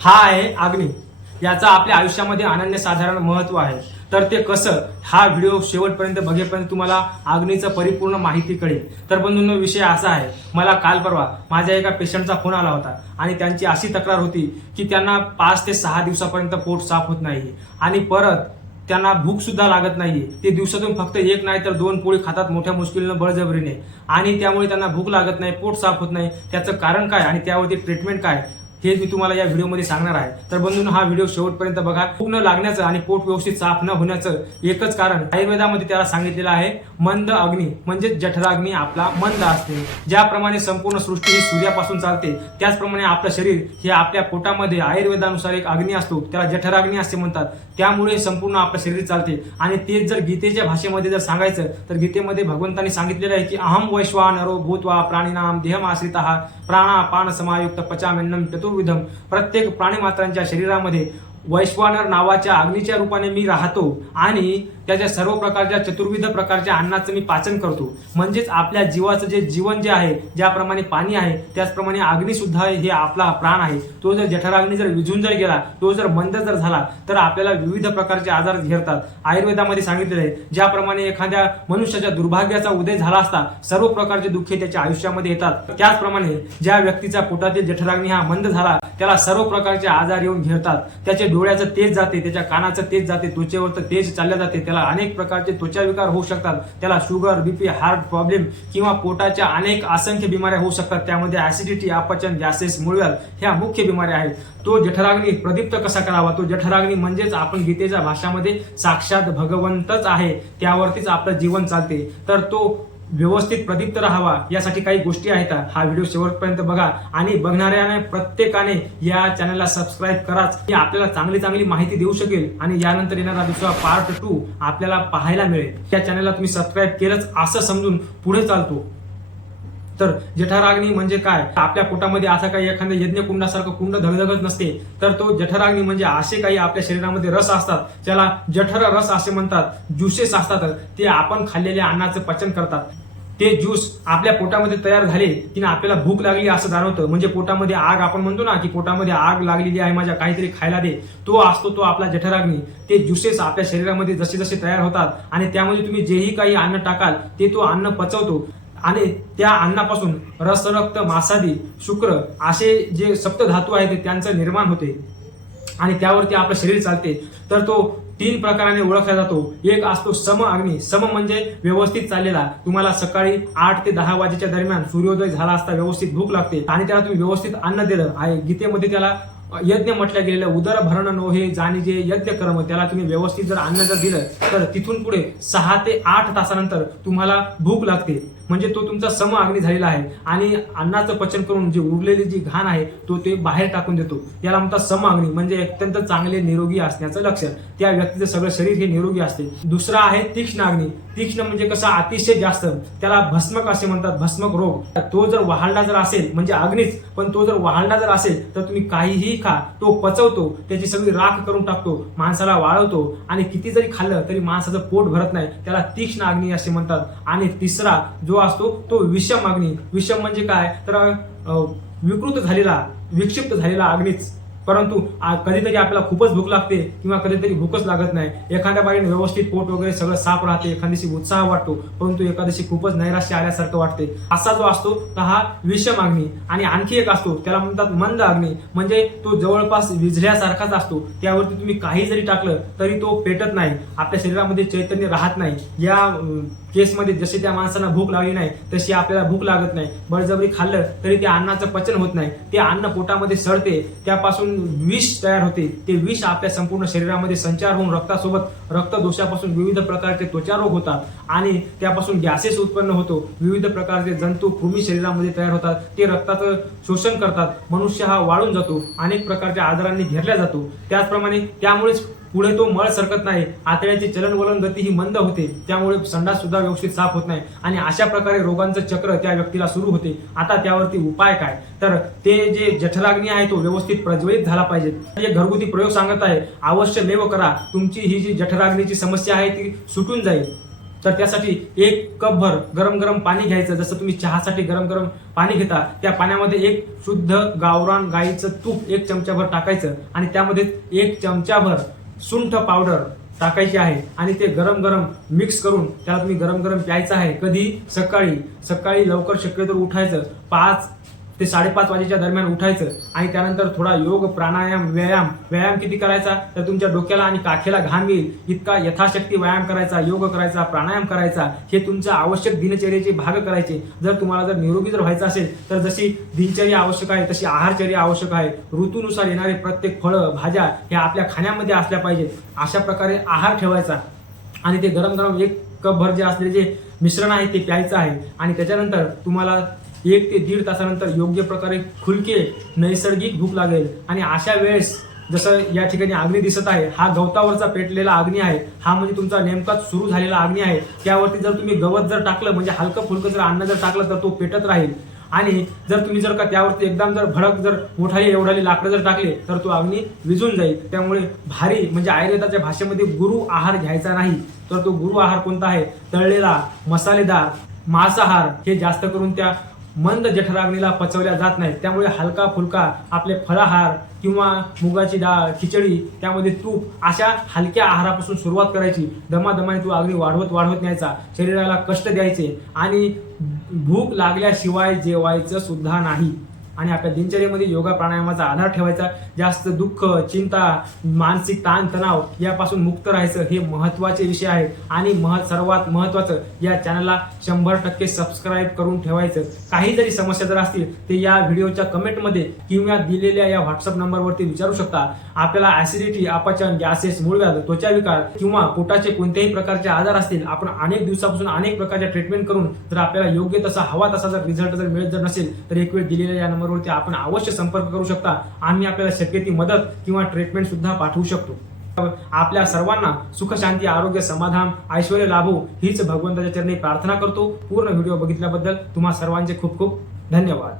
हा आहे अग्नी. याचा आपल्या आयुष्यामध्ये अनन्य साधारण महत्त्व आहे. तर ते कसं? हा व्हिडिओ शेवटपर्यंत बघेपर्यंत तुम्हाला अग्नीचं परिपूर्ण माहिती कळेल. तर बंधूंनो विषय असा आहे. मला काल परवा माझ्या एका पेशंटचा फोन आला होता आणि त्यांची अशी तक्रार होती की त्यांना पाच ते सहा दिवसापर्यंत पोट साफ होत नाही आणि परत त्यांना भूकसुद्धा लागत नाहीये ते दिवसातून फक्त एक नाही तर दोन पोळी खातात मोठ्या मुश्किलीनं बळजबरीने. आणि त्यामुळे त्यांना भूक लागत नाही पोट साफ होत नाही. त्याचं कारण काय आणि त्यावरती ट्रीटमेंट काय? हे मी तुम्हाला या व्हिडिओमध्ये सांगणार आहे. तर बंधूंनो हा व्हिडिओ शेवटपर्यंत बघा. खूप न लागण्याचं आणि पोट व्यवस्थित साफ न होण्याचं एकच कारण आयुर्वेदामध्ये त्याला सांगितलेलं आहे मंद अग्नी म्हणजे जठराग्नी आपला मंद असते. ज्याप्रमाणे संपूर्ण सृष्टी ही सूर्यापासून चालते त्याचप्रमाणे आपलं शरीर हे आपल्या पोटामध्ये आयुर्वेदानुसार एक अग्नी असतो. त्याला जठराग्नी असे म्हणतात. त्यामुळे संपूर्ण आपलं शरीर चालते. आणि तेच जर गीतेच्या भाषेमध्ये जर सांगायचं तर गीतेमध्ये भगवंतांनी सांगितलेलं आहे की अहम वैश्वा नरो भूतवा प्राणीनाम देहमाश्रित प्राणा पान समायुक्त पचामेन्नम चतुर्विधम प्रत्येक प्राणीमात्रांच्या शरीरामध्ये वैश्वानर नावाच्या अग्नीच्या रूपाने मी राहतो आणि त्याच्या सर्व प्रकारच्या चतुर्विध प्रकारच्या अन्नाचं मी पाचन करतो. म्हणजेच आपल्या जीवाचं जे जीवन जे आहे ज्याप्रमाणे पाणी आहे त्याचप्रमाणे अग्निसुद्धा हे आपला प्राण आहे. तो जर जठराग्नी जर विझून जर गेला तो जर मंद जर झाला तर आपल्याला विविध प्रकारचे आजार घेरतात. आयुर्वेदामध्ये सांगितलेलं आहे ज्याप्रमाणे एखाद्या मनुष्याच्या दुर्भाग्याचा उदय झाला असता सर्व प्रकारचे दुःखे त्याच्या आयुष्यामध्ये येतात. त्याचप्रमाणे ज्या व्यक्तीचा पोटातील जठराग्नी हा मंद झाला त्याला सर्व प्रकारचे आजार येऊन घेरतात. त्याच्या डोळ्याचं तेज जाते त्याच्या कानाचं तेज जाते त्वचेवरचं तेज चालल्या जाते त्याला अनेक प्रकारचे त्वचा विकार होऊ शकतात. त्याला शुगर बीपी हार्ट प्रॉब्लेम किंवा पोटाच्या अनेक असंख्य बिमाऱ्या होऊ शकतात. त्यामध्ये ऍसिडिटी अपचन गॅसेस मुळव्याल ह्या मुख्य बिमाऱ्या आहेत. तो जठराग्नी प्रदीप्त कसा करावा? तो जठराग्नी म्हणजेच आपण गीतेच्या भाषामध्ये साक्षात भगवंतच आहे. त्यावरतीच आपलं जीवन चालते. तर तो व्यवस्थित प्रदीप्त राहावा यासाठी काही गोष्टी आहेत. हा व्हिडिओ शेवटपर्यंत बघा आणि बघणाऱ्याने प्रत्येकाने या चॅनलला सबस्क्राईब कराच. की आपल्याला चांगली चांगली माहिती देऊ शकेल आणि यानंतर येणारा दुसरा पार्ट टू आपल्याला पाहायला मिळेल. या चॅनलला तुम्ही सबस्क्राईब केलंच असं समजून पुढे चालतो. तर जठराग्नी म्हणजे काय? आपल्या पोटामध्ये असा काही एखाद्या यज्ञ कुंडासारखं कुंड धगधगत नसते तर तो जठराग्नी म्हणजे असे काही आपल्या शरीरामध्ये रस असतात त्याला जठर रस असे म्हणतात ज्युसेस असतात ते आपण खाल्लेल्या अन्नाचं पचन करतात. ते ज्यूस आपल्या पोटामध्ये तयार झाले की ना आपल्याला भूक लागली असं जाणवतं. म्हणजे पोटामध्ये आग आपण म्हणतो ना की पोटामध्ये आग लागलेली आहे माझ्या काहीतरी खायला दे. तो असतो तो आपला जठराग्नी. ते ज्युसेस आपल्या शरीरामध्ये जसे जसे तयार होतात आणि त्यामध्ये तुम्ही जेही काही अन्न टाकाल ते तो अन्न पचवतो. आणि त्या अन्नापासून रस रक्त मासादी शुक्र असे जे सप्तधातू आहेत ते त्यांचं निर्माण होते. आणि त्यावरती आपलं शरीर चालते. तर तो तीन प्रकाराने ओळखला जातो. एक असतो सम अग्नी. सम म्हणजे व्यवस्थित चाललेला. तुम्हाला सकाळी आठ ते दहा वाजेच्या दरम्यान सूर्योदय झाला असता व्यवस्थित भूक लागते आणि त्याला तुम्ही व्यवस्थित अन्न दिलं. आहे. गीतेमध्ये त्याला यज्ञ म्हटलं गेलेलं उदर भरण नोहे जाणी जे यज्ञ कर्म त्याला तुम्ही व्यवस्थित जर अन्न जर दिलं तर तिथून पुढे सहा ते आठ तासानंतर तुम्हाला भूक लागते. म्हणजे तो तुमचा सम अग्नी झालेला आहे. आणि अन्नाचं पचन करून जे उरलेली जी घाण आहे तो ते बाहेर टाकून देतो. याला म्हणतात सम अग्नी. म्हणजे अत्यंत चांगले निरोगी असण्याचं लक्षण. त्या व्यक्तीचं सगळं शरीर हे निरोगी असते. दुसरा आहे तीक्ष्ण अग्नी. तीक्ष्ण म्हणजे कसा? अतिशय जास्त. त्याला भस्मक असे म्हणतात भस्मक रोग. तो जर वाहळला जर असेल म्हणजे अग्नीच पण तो जर वाहळला जर असेल तर तुम्ही काहीही खा तो पचवतो त्याची सगळी राख करून टाकतो माणसाला वाळवतो आणि किती जरी खाल्लं तरी माणसाचं पोट भरत नाही त्याला तीक्ष्ण अग्नी असे म्हणतात. आणि तिसरा जो असतो तो विषम अग्नी. विषम म्हणजे काय? तर विकृत झालेला विक्षिप्त झालेला अग्नीच. परंतु कधीतरी आपल्याला खूपच भूक लागते किंवा कधीतरी भूकच लागत नाही. एखाद्या बाईने व्यवस्थित पोट वगैरे सगळं साफ राहते एखाद्याशी उत्साह वाटतो परंतु एखाद्याशी खूपच नैराश्य आल्यासारखं वाटते. असा जो असतो तर हा विषम अग्नी. आणि आणखी एक असतो त्याला म्हणतात मंद अग्नी. म्हणजे तो जवळपास विझल्यासारखाच असतो. त्यावरती तुम्ही काही जरी टाकलं तरी तो पेटत नाही. आपल्या शरीरामध्ये चैतन्य राहत नाही. या केसमध्ये जशी त्या माणसांना भूक लागली नाही तशी आपल्याला भूक लागत नाही. बळजबरी खाल्लं तरी त्या अन्नाचं पचन होत नाही. ते अन्न पोटामध्ये सडते त्यापासून विष तयार होते. ते विष आपल्या संपूर्ण शरीरामध्ये संचार होऊन रक्तासोबत रक्तदोषापासून विविध प्रकारचे त्वचारोग होतात आणि त्यापासून गॅसेस उत्पन्न होतो. विविध प्रकारचे जंतू कृमी शरीरामध्ये तयार होतात. ते रक्ताचं शोषण करतात. मनुष्य हा वाळून जातो. अनेक प्रकारच्या आजारांनी घेरला जातो. त्याचप्रमाणे त्यामुळेच पुढे तो मळ सरकत नाही. आतड्याची चलनवलन गती ही मंद होते. त्यामुळे संडास सुद्धा व्यवस्थित साफ होत नाही. आणि अशा प्रकारे रोगांचं चक्र त्या व्यक्तीला सुरू होते. आता त्यावरती उपाय काय? तर ते जे जठराग्नी आहे तो व्यवस्थित प्रज्वलित झाला पाहिजे. हे घरगुती प्रयोग सांगत आहे. अवश्य मेव करा. तुमची ही जी जठराग्नीची समस्या आहे ती सुटून जाईल. तर त्यासाठी एक कप भर गरम गरम पाणी घ्यायचं. जसं तुम्ही चहासाठी गरम गरम पाणी घेता त्या पाण्यामध्ये एक शुद्ध गावरान गाईचं तूप एक चमचाभर टाकायचं. आणि त्यामध्ये एक चमचाभर सुंठ पावडर टाकायची आहे आणि ते गरम गरम मिक्स करून त्याला तुम्ही गरम गरम प्यायचं आहे. कधी? सकाळी. सकाळी लवकर शक्यतो उठायचं. पाच ते साडेपाच वाजेच्या दरम्यान उठायचं आणि त्यानंतर थोडा योग प्राणायाम व्यायाम व्यायाम किती करायचा? तर तुमच्या डोक्याला आणि काखेला घाम येईल. इतका यथाशक्ती व्यायाम करायचा योग करायचा प्राणायाम करायचा हे तुमच्या आवश्यक दिनचर्येचे भाग करायचे. जर तुम्हाला जर निरोगी जर व्हायचं असेल तर जशी दिनचर्या आवश्यक आहे तशी आहारचर्या आवश्यक आहे. ऋतूनुसार येणारे प्रत्येक फळं भाज्या हे आपल्या खाण्यामध्ये असल्या पाहिजेत. अशा प्रकारे आहार ठेवायचा. आणि ते गरम गरम एक कप भर जे असलेले जे मिश्रण आहे ते प्यायचं आहे. आणि त्याच्यानंतर तुम्हाला एक ते दीड तासानंतर योग्य प्रकारे खुलके नैसर्गिक भूक लागेल. आणि अशा वेळेस जसं या ठिकाणी अग्नी दिसत आहे हा गवतावरचा पेटलेला अग्नी आहे हा म्हणजे तुमचा नेमकाच सुरू झालेला अग्नी आहे. त्यावरती जर तुम्ही गवत जर टाकलं म्हणजे हलकं फुलकं जर अन्न जर टाकलं तर तो पेटत राहील. आणि जर तुम्ही जर का त्यावरती एकदम जर भडक जर मोठाली एवढाली लाकडं जर टाकले तर तो अग्नी विझून जाईल. त्यामुळे भारी म्हणजे आयुर्वेदाच्या भाषेमध्ये गुरु आहार घ्यायचा नाही. तर तो गुरु आहार कोणता आहे? तळलेला मसालेदार मांसाहार हे जास्त करून त्या मंद जठराग्नीला पचवल्या जात नाहीत. त्यामुळे हलका फुलका आपले फळाहार किंवा मुगाची डाळ खिचडी त्यामध्ये तूप अशा हलक्या आहारापासून सुरुवात करायची. दमादमाने तू अग्नी वाढवत वाढवत न्यायचा. शरीराला कष्ट द्यायचे आणि भूक लागल्याशिवाय जेवायचं सुद्धा नाही. आणि आपल्या दिनचर्येमध्ये योगा प्राणायामाचा आधार ठेवायचा. जास्त दुःख चिंता मानसिक ताण तणाव यापासून मुक्त राहायचं हे महत्त्वाचे विषय आहेत. आणि मह सर्वात महत्त्वाचं या चॅनलला शंभर टक्के सबस्क्राईब करून ठेवायचं. काही जरी समस्या जर असतील ते या व्हिडिओच्या कमेंटमध्ये किंवा दिलेल्या या व्हॉट्सअप नंबरवरती विचारू शकता. आपल्याला ऍसिडिटी अपचन गॅसेस मूळव्याध त्वचाविकार किंवा पोटाचे कोणत्याही प्रकारचे आजार असतील आपण अनेक दिवसापासून अनेक प्रकारच्या ट्रीटमेंट करून जर आपल्याला योग्य तसा हवा तसा जर रिझल्ट जर मिळत जर नसेल तर एक वेळ दिलेल्या या नंबर नंबरवरती आपण अवश्य संपर्क करू शकता. आम्ही आपल्याला शक्य ती मदत किंवा ट्रीटमेंट सुद्धा पाठवू शकतो. आपल्या सर्वांना सुख शांती आरोग्य समाधान ऐश्वर लाभो हीच भगवंताच्या चरणी प्रार्थना करतो. पूर्ण व्हिडिओ बघितल्याबद्दल तुम्हा सर्वांचे खूप खूप धन्यवाद.